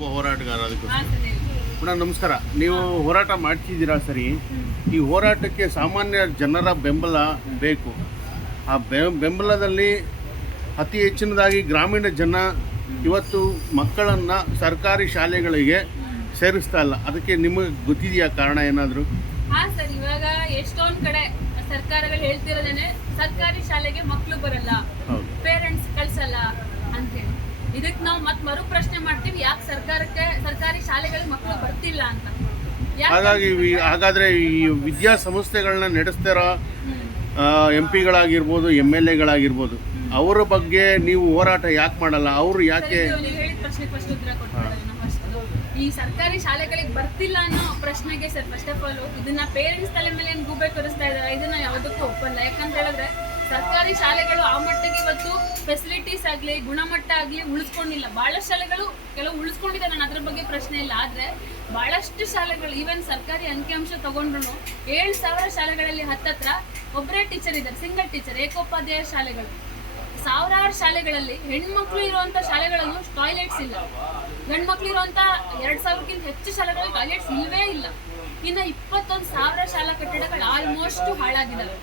ಒಬ್ಬ ಹೋರಾಟಗಾರ. ಅದಕ್ಕೋಸ್ಕರ ಮೇಡಮ್ ನಮಸ್ಕಾರ. ನೀವು ಹೋರಾಟ ಮಾಡ್ತಿದ್ದೀರಾ ಸರಿ. ಈ ಹೋರಾಟಕ್ಕೆ ಸಾಮಾನ್ಯ ಜನರ ಬೆಂಬಲ ಬೇಕು. ಆ ಬೆಂಬಲದಲ್ಲಿ ಅತಿ ಹೆಚ್ಚಿನದಾಗಿ ಗ್ರಾಮೀಣ ಜನ ಇವತ್ತು ಮಕ್ಕಳನ್ನು ಸರ್ಕಾರಿ ಶಾಲೆಗಳಿಗೆ ಸೇರಿಸ್ತಾ ಇಲ್ಲ. ಅದಕ್ಕೆ ನಿಮಗೆ ಗೊತ್ತಿದೆಯಾ ಕಾರಣ ಏನಾದರೂ? ಹಾಂ ಸರ್, ಇವಾಗ ಎಷ್ಟೊಂದು ಕಡೆ ಸರ್ಕಾರಗಳು ಹೇಳ್ತಿರೋದೇನೆ ಸರ್ಕಾರಿ ಶಾಲೆಗೆ ಮಕ್ಕಳು ಬರಲ್ಲ, ಪೇರೆಂಟ್ಸ್ ಕಳ್ಸಲ್ಲ ಅಂತೇಳಿ. ಇದಕ್ಕೆ ನಾವು ಮತ್ತೆ ಮರು ಪ್ರಶ್ನೆ ಮಾಡ್ತೀವಿ, ಯಾಕೆ ಸರ್ಕಾರಿ ಶಾಲೆಗಳಿಗೆ ಮಕ್ಕಳು ಬರ್ತಿಲ್ಲ ಅಂತ. ಹಾಗಾದ್ರೆ ಈ ವಿದ್ಯಾಸಂಸ್ಥೆಗಳನ್ನ ನಡೆಸ್ತಾರೋ MP ಗಳಾಗಿರ್ಬೋದು, MLA ಗಳಾಗಿರ್ಬೋದು, ಅವರ ಬಗ್ಗೆ ನೀವು ಹೋರಾಟ ಯಾಕೆ ಮಾಡಲ್ಲ? ಅವರು ಯಾಕೆ? ನೀವು ಹೇಳಿದ ಪ್ರಶ್ನೆ ಫಸ್ಟ್ ಉತ್ತರ ಕೊಡ್ತಾರೆ. ಈ ಸರ್ಕಾರಿ ಶಾಲೆಗಳಿಗೆ ಬರ್ತಿಲ್ಲ ಅನ್ನೋ ಪ್ರಶ್ನೆಗೆ ಸರ್, ಫಸ್ಟ್ ಆಫ್ ಆಲ್ ಇದನ್ನ ಪೇರೆಂಟ್ಸ್ ತಲೆ ಮೇಲೆ ಏನು ಗೂಬೆ ತೋರಿಸ್ತಾ ಇದ್ದಾರೆ, ಇದನ್ನ ಯಾವುದಕ್ಕೂ ಒಪ್ಪಲ್ಲ. ಯಾಕಂತ ಹೇಳಿದ್ರೆ ಸರ್ಕಾರಿ ಶಾಲೆಗಳು ಆ ಮಟ್ಟಿಗೆ ಇವತ್ತು ಫೆಸಿಲಿಟೀಸ್ ಆಗಲಿ, ಗುಣಮಟ್ಟ ಆಗಲಿ ಉಳಿಸ್ಕೊಂಡಿಲ್ಲ. ಬಹಳಷ್ಟು ಶಾಲೆಗಳು ಕೆಲವು ಉಳಿಸ್ಕೊಂಡಿದೆ, ನಾನು ಅದ್ರ ಬಗ್ಗೆ ಪ್ರಶ್ನೆ ಇಲ್ಲ. ಆದರೆ ಬಹಳಷ್ಟು ಶಾಲೆಗಳು ಈವನ್ ಸರ್ಕಾರಿ ಅಂಕಿಅಂಶ ತಗೊಂಡ್ರು 7,000 ಶಾಲೆಗಳಲ್ಲಿ ಹತ್ತತ್ರ ಒಬ್ಬರೇ ಟೀಚರ್ ಇದ್ದಾರೆ, ಸಿಂಗಲ್ ಟೀಚರ್, ಏಕೋಪಾಧ್ಯಾಯ ಶಾಲೆಗಳು. ಸಾವಿರಾರು ಶಾಲೆಗಳಲ್ಲಿ ಹೆಣ್ಮಕ್ಳು ಇರುವಂತ ಶಾಲೆಗಳಲ್ಲೂ ಟಾಯ್ಲೆಟ್ಸ್ ಇಲ್ಲ. ಗಂಡು ಮಕ್ಳು ಇರುವಂತ 2,000ಕ್ಕಿಂತ ಹೆಚ್ಚು ಶಾಲೆಗಳಲ್ಲಿ ಟಾಯ್ಲೆಟ್ಸ್ ಇಲ್ಲವೇ ಇಲ್ಲ. ಇನ್ನು 21,000 ಶಾಲಾ ಕಟ್ಟಡಗಳು ಆಲ್ಮೋಸ್ಟ್ ಹಾಳಾಗಿದ್ದಾವೆ.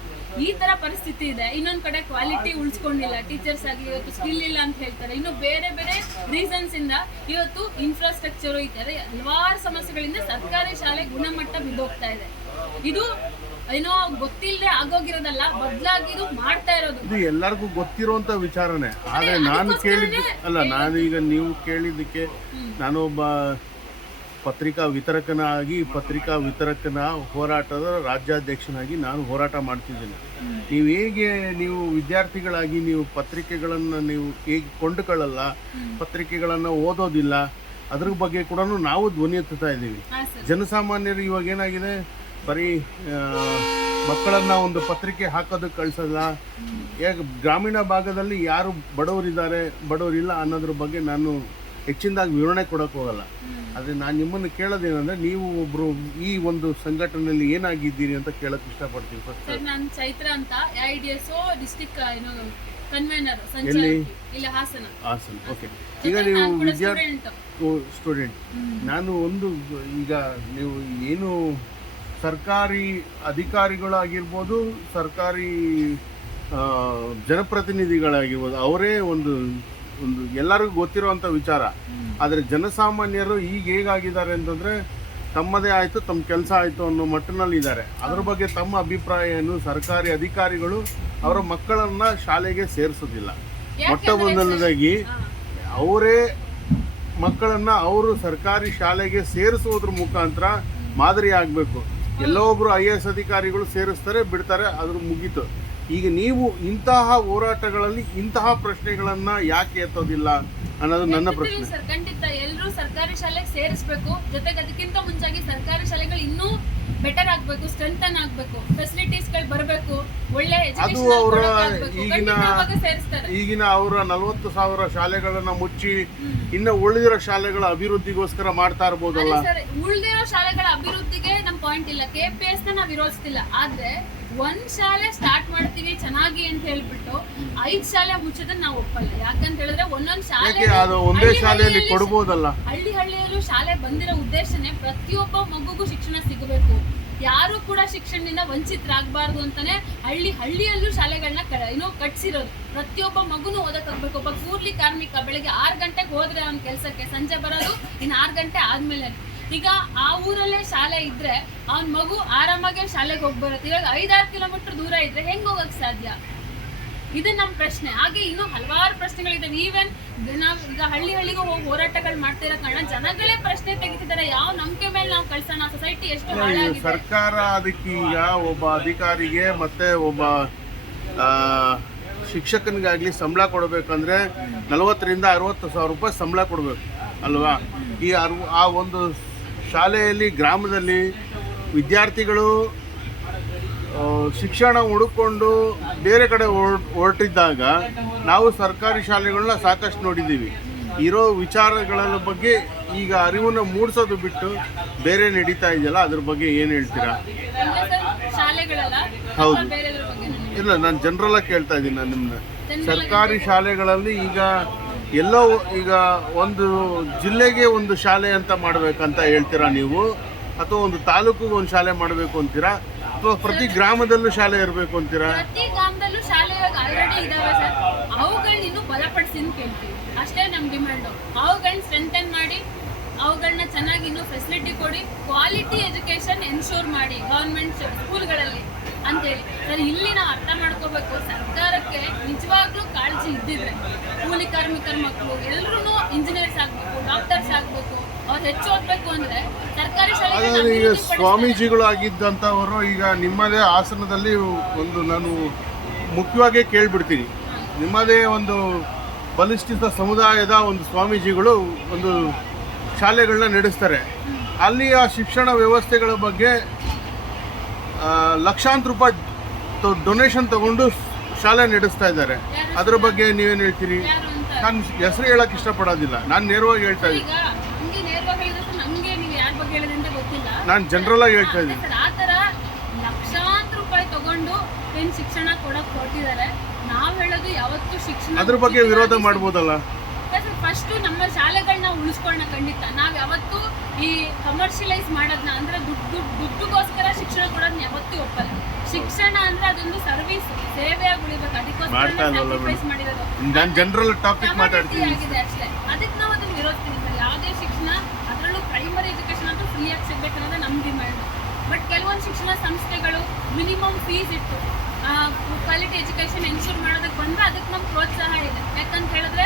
ಈ ತರ ಪರಿಸ್ಥಿತಿ ಇದೆ. ಇನ್ನೊಂದ್ ಕಡೆ ಕ್ವಾಲಿಟಿ ಉಳಿಸ್ಕೊಂಡಿಲ್ಲ, ಟೀಚರ್ಸ್ ಆಗಲಿ ಇವತ್ತು ಸ್ಕಿಲ್ ಇಲ್ಲ ಅಂತ ಹೇಳ್ತಾರೆ. ಇನ್ನು ಬೇರೆ ಬೇರೆ ರೀಸನ್ಸ್ ಇಂದ ಇವತ್ತು ಇನ್ಫ್ರಾಸ್ಟ್ರಕ್ಚರ್ ಇತ್ಯಾದಿ ಹಲವಾರು ಸಮಸ್ಯೆಗಳಿಂದ ಸರ್ಕಾರಿ ಶಾಲೆ ಗುಣಮಟ್ಟ ಬಿದ್ದೋಗ್ತಾ ಇದೆ. ಇದು ಏನೋ ಗೊತ್ತಿಲ್ಲದೆ ಆಗೋಗಿರೋದಲ್ಲ, ಬದಲಾಗಿದು ಮಾಡ್ತಾ ಇರೋದು. ಇದು ಎಲ್ಲರಿಗೂ ಗೊತ್ತಿರುವಂತ ವಿಚಾರನೆ. ಆದ್ರೆ ನಾನು ಕೇಳಿದ್ದು ಅಲ್ಲ, ನಾನೀಗ ನೀವು ಕೇಳಿದ್ದಕ್ಕೆ ನಾನು ಒಬ್ಬ ಪತ್ರಿಕಾ ವಿತರಕನ ಹೋರಾಟದ ರಾಜ್ಯಾಧ್ಯಕ್ಷನಾಗಿ ನಾನು ಹೋರಾಟ ಮಾಡ್ತಿದ್ದೀನಿ. ನೀವು ಹೇಗೆ ನೀವು ವಿದ್ಯಾರ್ಥಿಗಳಾಗಿ ನೀವು ಪತ್ರಿಕೆಗಳನ್ನು ನೀವು ಹೇಗೆ ಕೊಂಡುಕೊಳ್ಳಲ್ಲ, ಪತ್ರಿಕೆಗಳನ್ನು ಓದೋದಿಲ್ಲ, ಅದ್ರ ಬಗ್ಗೆ ಕೂಡ ನಾವು ಧ್ವನಿ ಎತ್ತುತ್ತಾ ಇದ್ದೀವಿ. ಜನಸಾಮಾನ್ಯರು ಇವಾಗ ಏನಾಗಿದೆ, ಬರೀ ಮಕ್ಕಳನ್ನು ಒಂದು ಪತ್ರಿಕೆ ಹಾಕೋದಕ್ಕೆ ಕಳಿಸಲ್ಲ. ಯಾಕೆ ಗ್ರಾಮೀಣ ಭಾಗದಲ್ಲಿ ಯಾರು ಬಡವರಿದ್ದಾರೆ, ಬಡವರಿಲ್ಲ ಅನ್ನೋದ್ರ ಬಗ್ಗೆ ನಾನು ಹೆಚ್ಚಿನದಾಗಿ ವಿವರಣೆ ಕೊಡೋಕೆ ಹೋಗಲ್ಲ. ಆದರೆ ನಾನು ನಿಮ್ಮನ್ನು ಕೇಳೋದೇನೆಂದರೆ, ನೀವು ಒಬ್ಬರು ಈ ಒಂದು ಸಂಘಟನೆಯಲ್ಲಿ ಏನಾಗಿದ್ದೀರಿ ಅಂತ ಕೇಳೋಕ್ಕೆ ಇಷ್ಟಪಡ್ತೀನಿ. ಸರ್, ನಾನು ಚೈತ್ರ ಅಂತ IDSO ಡಿಸ್ಟ್ರಿಕ್ಟ್ ಕನ್ವೆನರ್ ಸಂಚಾಲಕಿ ಇಲ್ಲಿ ಹಾಸನ. ಓಕೆ. ಈಗ ನೀವು ಸ್ಟೂಡೆಂಟ್. ನಾನು ಈಗ ನೀವು ಏನು ಸರ್ಕಾರಿ ಅಧಿಕಾರಿಗಳಾಗಿರ್ಬೋದು, ಸರ್ಕಾರಿ ಜನಪ್ರತಿನಿಧಿಗಳಾಗಿರ್ಬೋದು, ಅವರೇ ಒಂದು ಎಲ್ಲರಿಗೂ ಗೊತ್ತಿರುವಂಥ ವಿಚಾರ. ಆದರೆ ಜನಸಾಮಾನ್ಯರು ಈಗ ಹೇಗಾಗಿದ್ದಾರೆ ಅಂತಂದರೆ, ತಮ್ಮದೇ ಆಯಿತು, ತಮ್ಮ ಕೆಲಸ ಆಯಿತು ಅನ್ನೋ ಮಟ್ಟಿನಲ್ಲಿ ಇದ್ದಾರೆ. ಅದ್ರ ಬಗ್ಗೆ ತಮ್ಮ ಅಭಿಪ್ರಾಯ ಏನು? ಸರ್ಕಾರಿ ಅಧಿಕಾರಿಗಳು ಅವರ ಮಕ್ಕಳನ್ನು ಶಾಲೆಗೆ ಸೇರಿಸೋದಿಲ್ಲ. ಮೊಟ್ಟ ಮೊದಲನೇದಾಗಿ ಅವರೇ ಮಕ್ಕಳನ್ನು ಅವರು ಸರ್ಕಾರಿ ಶಾಲೆಗೆ ಸೇರಿಸೋದ್ರ ಮುಖಾಂತರ ಮಾದರಿ ಆಗಬೇಕು. ಎಲ್ಲೋ ಒಬ್ಬರು IAS ಅಧಿಕಾರಿಗಳು ಸೇರಿಸ್ತಾರೆ, ಬಿಡ್ತಾರೆ, ಅದ್ರ ಮುಗೀತು. ಈಗ ನೀವು ಇಂತಹ ಹೋರಾಟಗಳಲ್ಲಿ ಇಂತಹ ಪ್ರಶ್ನೆಗಳನ್ನ ಯಾಕೆ ಎತ್ತೋದಿಲ್ಲ ಅನ್ನೋದು ನನ್ನ ಪ್ರಶ್ನೆ. ಸರ್, ಖಂಡಿತ ಎಲ್ಲರೂ ಸರ್ಕಾರಿ ಶಾಲೆಗೆ ಸೇರಿಸಬೇಕು. ಜೊತೆಗೆ ಅದಕ್ಕಿಂತ ಮುಂಚಾಗಿ ಸರ್ಕಾರಿ ಶಾಲೆಗಳು ಇನ್ನೂ ಬೆಟರ್ ಆಗಬೇಕು, ಸ್ಟ್ರೆಂಥನ್ ಆಗಬೇಕು, ಫೆಸಿಲಿಟೀಸ್ಗಳು ಬರಬೇಕು, ಒಳ್ಳೆ ಅದು ಅವರ ಈಗಿನ ಅವರ 40,000 ಶಾಲೆಗಳನ್ನ ಮುಚ್ಚಿ ಇನ್ನು ಉಳಿದಿರೋ ಶಾಲೆಗಳ ಅಭಿವೃದ್ಧಿಗೋಸ್ಕರ ಮಾಡ್ತಾ ಇರ್ಬೋದಲ್ಲ. ಉಳಿದಿರೋ ಶಾಲೆಗಳ ಅಭಿವೃದ್ಧಿಗೆ ನಮ್ಮ ಪಾಯಿಂಟ್ ಇಲ್ಲ, KPS ನಾವು ವಿರೋಧಿಸ್ತಿಲ್ಲ. ಆದ್ರೆ ಒಂದ್ ಶಾಲೆ ಸ್ಟಾರ್ಟ್ ಮಾಡ್ತೀವಿ ಚೆನ್ನಾಗಿ ಅಂತ ಹೇಳ್ಬಿಟ್ಟು 5 ಶಾಲೆ ಮುಚ್ಚೋದನ್ನ ನಾವು ಒಪ್ಪಲ್ಲ. ಯಾಕಂತ ಹೇಳಿದ್ರೆ ಒಂದೊಂದು ಒಂದೇ ಶಾಲೆಯಲ್ಲಿ ಕೊಡ್ಬೋದಲ್ಲ. ಹಳ್ಳಿಯಲ್ಲೂ ಶಾಲೆ ಬಂದಿರೋ ಉದ್ದೇಶನೇ ಪ್ರತಿಯೊಬ್ಬ ಮಗುಗೂ ಶಿಕ್ಷಣ ಸಿಗಬೇಕು, ಯಾರು ಕೂಡ ಶಿಕ್ಷಣದಿಂದ ವಂಚಿತರಾಗಬಾರ್ದು ಅಂತಾನೆ ಹಳ್ಳಿಯಲ್ಲೂ ಶಾಲೆಗಳನ್ನ ಕಟ್ಸಿರೋದು. ಪ್ರತಿಯೊಬ್ಬ ಮಗುನು ಓದಕ್ ಹೋಗ್ಬೇಕು. ಒಬ್ಬ ಕೂರ್ಲಿ ಕಾರ್ಮಿಕ ಬೆಳಿಗ್ಗೆ 6 ಗಂಟೆಗೆ ಹೋದ್ರೆ ಅವ್ನ ಕೆಲ್ಸಕ್ಕೆ, ಸಂಜೆ ಬರೋದು ಇನ್ನು 6 ಗಂಟೆ ಆದ್ಮೇಲೆ. ಈಗ ಆ ಊರಲ್ಲೇ ಶಾಲೆ ಇದ್ರೆ ಅವನ ಮಗು ಆರಾಮಾಗಿ ಶಾಲೆಗೆ ಹೋಗಿ ಬರುತ್ತೆ. ಇವಾಗ 5-6 ಕಿಲೋಮೀಟರ್ ದೂರ ಇದ್ರೆ ಹೆಂಗ್ ಹೋಗಕ್ ಸಾಧ್ಯ? ಇದು ನಮ್ಮ ಪ್ರಶ್ನೆ. ಹಾಗೆ ಇನ್ನೂ ಹಲವಾರು ಪ್ರಶ್ನೆಗಳಿದಾವೆ. ಈವನ್ ನಾವು ಈಗ ಹಳ್ಳಿಗೂ ಹೋಗಿ ಹೋರಾಟಗಳು ಮಾಡ್ತಿರೋ ಕಾರಣ ಜನಗಳೇ ಪ್ರಶ್ನೆ ತೆಗಿತಿದ್ದಾರೆ, ಯಾವ ನಂಬಿಕೆ ಮೇಲೆ ನಾವು ಕಳ್ಸೋಣ? ಸೊಸೈಟಿ ಎಷ್ಟು ಹಾಳಾಗಿದೆ. ಸರ್ಕಾರ ಅದಕ್ಕೆ ಈಗ ಒಬ್ಬ ಅಧಿಕಾರಿಗೆ ಮತ್ತೆ ಒಬ್ಬ ಶಿಕ್ಷಕನಿಗಾಗ್ಲಿ ಸಂಬಳ ಕೊಡಬೇಕಂದ್ರೆ 40,000 ರಿಂದ 60,000 ರೂಪಾಯಿ ಸಂಬಳ ಕೊಡಬೇಕು ಅಲ್ವಾ? ಆ ಒಂದು ಶಾಲೆಯಲ್ಲಿ ಗ್ರಾಮದಲ್ಲಿ ವಿದ್ಯಾರ್ಥಿಗಳು ಶಿಕ್ಷಣ ಹುಡುಕೊಂಡು ಬೇರೆ ಕಡೆ ಹೊರಟಿದ್ದಾಗ ನಾವು ಸರ್ಕಾರಿ ಶಾಲೆಗಳನ್ನ ಸಾಕಷ್ಟು ನೋಡಿದ್ದೀವಿ. ಇರೋ ವಿಚಾರಗಳ ಬಗ್ಗೆ ಈಗ ಅರಿವನ್ನು ಮೂಡಿಸೋದು ಬಿಟ್ಟು ಬೇರೆ ನಡೀತಾ ಇದೆಯಲ್ಲ, ಅದ್ರ ಬಗ್ಗೆ ಏನು ಹೇಳ್ತೀರಾ? ಹೌದು, ಇಲ್ಲ, ನಾನು ಜನರಲ್ಲ ಕೇಳ್ತಾ ಇದ್ದೀನಿ. ನಾನು ನಿಮ್ಮನ್ನ ಸರ್ಕಾರಿ ಶಾಲೆಗಳಲ್ಲಿ ಈಗ ಎಲ್ಲೋ ಈಗ ಒಂದು ಜಿಲ್ಲೆಗೆ ಒಂದು ಶಾಲೆ ಅಂತ ಮಾಡಬೇಕಂತ ಹೇಳ್ತೀರಾ ನೀವು, ಅಥವಾ ಒಂದು ತಾಲೂಕಿಗೆ ಒಂದು ಶಾಲೆ ಮಾಡಬೇಕು ಅಂತೀರಾ, ಅಥವಾ ಪ್ರತಿ ಗ್ರಾಮದಲ್ಲೂ ಶಾಲೆ ಇರಬೇಕು ಅಂತೀರಾ? ಪ್ರತಿ ಗ್ರಾಮದಲ್ಲೂ ಶಾಲೆ ಆಲ್ರೆಡಿ ಇದಾವೆ ಸರ್, ಅವುಗಳನ್ನ ಇನ್ನೂ ಬಲಪಡಿಸಿ ಅಂತ ಕೇಳ್ತೀವಿ. ಅಷ್ಟೇ ನಮ್ಮ ಡಿಮ್ಯಾಂಡು. ಅವುಗಳನ್ನ ಸ್ಟ್ರೆಂಥನ್ ಮಾಡಿ, ಅವುಗಳನ್ನ ಚೆನ್ನಾಗಿ ಇನ್ನೂ ಫೆಸಿಲಿಟಿ ಕೊಡಿ, ಕ್ವಾಲಿಟಿ ಎಜುಕೇಶನ್ ಎನ್ಶೋರ್ ಮಾಡಿ ಗೌರ್ಮೆಂಟ್ ಸ್ಕೂಲ್ಗಳಲ್ಲಿ ಅಂತೇಳಿ. ಸರ್, ಇಲ್ಲಿ ನಾವು ಅರ್ಥ ಮಾಡ್ಕೋಬೇಕು, ಸರ್ಕಾರಕ್ಕೆ ನಿಜವಾಗ್ಲೂ ಕಾಳಜಿ ಇದ್ದಿದ್ರೆ ಕೂಲಿ ಕಾರ್ಮಿಕರ ಮಕ್ಕಳು ಎಲ್ಲರೂ ಇಂಜಿನಿಯರ್ಸ್ ಆಗಬೇಕು, ಡಾಕ್ಟರ್ಸ್ ಆಗಬೇಕು, ಅವ್ರು ಹೆಚ್ಚು ಓದಬೇಕು ಅಂದ್ರೆ ಸರ್ಕಾರಿ ಹಾಗಾದ್ರೆ ಶಾಲೆ ಈಗ ಸ್ವಾಮೀಜಿಗಳು ಆಗಿದ್ದಂಥವರು ಈಗ ನಿಮ್ಮದೇ ಆಸನದಲ್ಲಿ ಒಂದು ನಾನು ಮುಖ್ಯವಾಗಿ ಕೇಳ್ಬಿಡ್ತೀನಿ, ನಿಮ್ಮದೇ ಒಂದು ಬಲಿಷ್ಠಿತ ಸಮುದಾಯದ ಒಂದು ಸ್ವಾಮೀಜಿಗಳು ಒಂದು ಶಾಲೆಗಳನ್ನ ನಡೆಸ್ತಾರೆ. ಅಲ್ಲಿಯ ಶಿಕ್ಷಣ ವ್ಯವಸ್ಥೆಗಳ ಬಗ್ಗೆ ಲಕ್ಷಾಂತರ ರೂಪಾಯಿ ಡೊನೇಷನ್ ತಗೊಂಡು ಶಾಲೆ ನಡೆಸ್ತಾ ಇದ್ದಾರೆ. ಅದ್ರ ಬಗ್ಗೆ ನೀವೇನು ಹೇಳ್ತೀರಿ? ಯಾರು ಅಂತ ನಾನು ಹೆಸರು ಹೇಳಕ್ ಇಷ್ಟಪಡೋದಿಲ್ಲ, ನಾನು ನೇರವಾಗಿ ಹೇಳ್ತಾ ಇದ್ದೀನಿ. ಈಗ ಹಂಗೆ ನೇರವಾಗಿ ಹೇಳಿದ್ರೆ ನಮಗೆ ನೀವು ಯಾರ ಬಗ್ಗೆ ಹೇಳಿದ್ರೆ ಗೊತ್ತಿಲ್ಲ, ನಾನು ಜನರಲ್ ಆಗಿ ಹೇಳ್ತಾ ಇದ್ದೀನಿ. ಸರ್, ಆ ಥರ ಲಕ್ಷಾಂತರ ರೂಪಾಯಿ ತಗೊಂಡು ಏನು ಶಿಕ್ಷಣ ಕೊಡಕ್ ಹೊರಟಿದ್ದಾರೆ. ನಾವು ಹೇಳೋದು ಯಾವತ್ತೂ ಶಿಕ್ಷಣ ಅದ್ರ ಬಗ್ಗೆ ವಿರೋಧ ಮಾಡ್ಬೋದಲ್ಲ? ಫಸ್ಟ್ ನಮ್ಮ ಶಾಲೆಗಳನ್ನ ಉಳಿಸ್ಕೊಳ್ಳೋಣ. ಖಂಡಿತ ನಾವು ಯಾವತ್ತೂ ಈ ಕಮರ್ಷಿಯಲೈಸ್ ಮಾಡೋದನ್ನ ಅಂದ್ರೆ ದುಡ್ಡುಗೋಸ್ಕರ ಶಿಕ್ಷಣ ಕೊಡೋದನ್ನ ಯಾವತ್ತೂ ಒಪ್ಪಲ್ಲ. ಶಿಕ್ಷಣ ಅಂದ್ರೆ ಅದೊಂದು ಸರ್ವಿಸ್, ಸೇವೆಯಾಗಿ ಉಳಿಬೇಕು. ಅದಕ್ಕೋಸ್ಕರ ಸ್ಯಾಕ್ರಿಫೈಸ್ ಮಾಡಿರೋದು. ನಾನು ಜನರಲ್ ಟಾಪಿಕ್ ಮಾತಾಡ್ತೀನಿ ಆಗಿದೆ ಅಷ್ಟೇ. ಅದಕ್ಕೆ ನಾವು ಅದನ್ನ ವಿರೋಧಿಸ್ತೀವಿ ಸರ್. ಯಾವುದೇ ಶಿಕ್ಷಣ, ಅದರಲ್ಲೂ ಪ್ರೈಮರಿ ಎಜುಕೇಶನ್ ಅಂತೂ ಫ್ರೀಯಾಗಿ ಸಿಗ್ಬೇಕನ್ನೋದೇ ನಮ್ಮ ಡಿಮ್ಯಾಂಡ್. ಬಟ್ ಕೆಲವೊಂದು ಶಿಕ್ಷಣ ಸಂಸ್ಥೆಗಳು ಮಿನಿಮಮ್ ಫೀಸ್ ಇಟ್ಟು ಕ್ವಾಲಿಟಿ ಎಜುಕೇಶನ್ ಎನ್ಶೂರ್ ಮಾಡೋದಕ್ಕೆ ಬಂದರೆ ಅದಕ್ಕೆ ನಮ್ಗೆ ಪ್ರೋತ್ಸಾಹ ಇದೆ. ಯಾಕಂತ ಹೇಳಿದ್ರೆ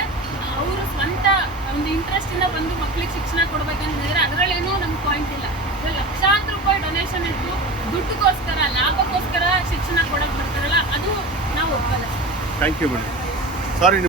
ಅವರು ಸ್ವಂತ ಒಂದು ಇಂಟ್ರೆಸ್ಟಿಂದ ಬಂದು ಮಕ್ಕಳಿಗೆ ಶಿಕ್ಷಣ ಕೊಡ್ಬೇಕಂತ ಹೇಳಿದ್ರೆ ಅದರಲ್ಲೇನೂ ನಮ್ಗೆ ಪಾಯಿಂಟ್ ಇಲ್ಲ. ಲಕ್ಷಾಂತರ ರೂಪಾಯಿ ಡೊನೇಷನ್ ಇಟ್ಟು ದುಡ್ಡುಗೋಸ್ಕರ, ಲಾಭಕ್ಕೋಸ್ಕರ ಶಿಕ್ಷಣ ಕೊಡೋಕೆ ಬರ್ತಾರಲ್ಲ, ಅದು ನಾವು ಒಪ್ಪಲ್ಲ. Thank you madam. ಸಾರಿ.